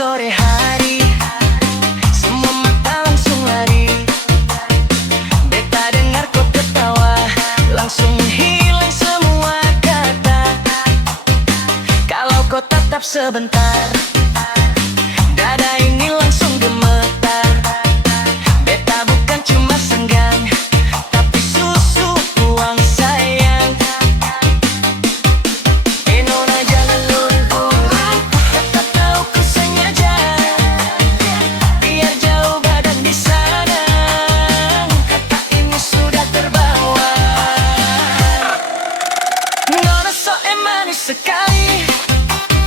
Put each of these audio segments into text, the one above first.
sore hari, semua mata langsung lari. Beta dengar kau ketawa, langsung hilang semua kata. Kalau kau tatap sebentar, dada ini langsung gemetar. Beta bukan cuma senggang, tapi susu uang sayang. Nona jangan luru-luru, kata tahu ku sengaja, biar jauh badan di sana. Kata ini sudah terbawa. Nona so manis sekali,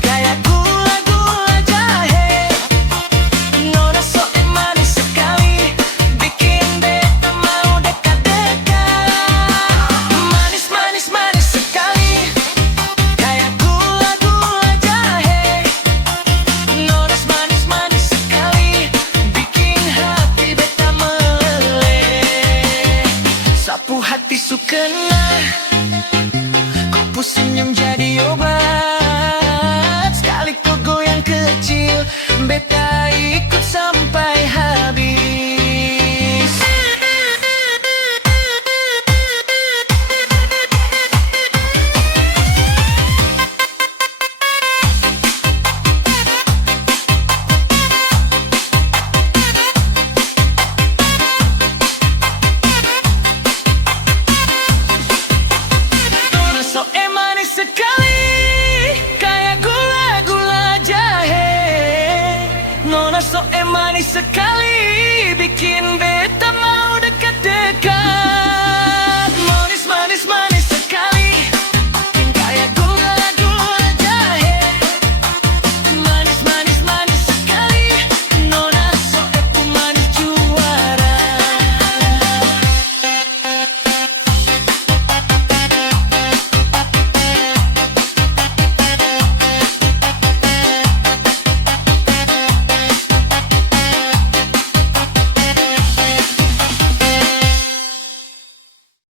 kayak gula-gula jahe. Nona so manis sekali, bikin beta mau dekat-dekat. Manis, manis, manis sekali, kayak gula-gula jahe. Nona manis, manis sekali, bikin hati beta meleleh. Sapu hati sukena, kau senyum jadi obat. Sekali kau goyang kecil, beta ikut sampai habis. Nona so manis sekali, kayak gula-gula jahe. Nona so manis sekali, bikin beta mau dekat-dekat.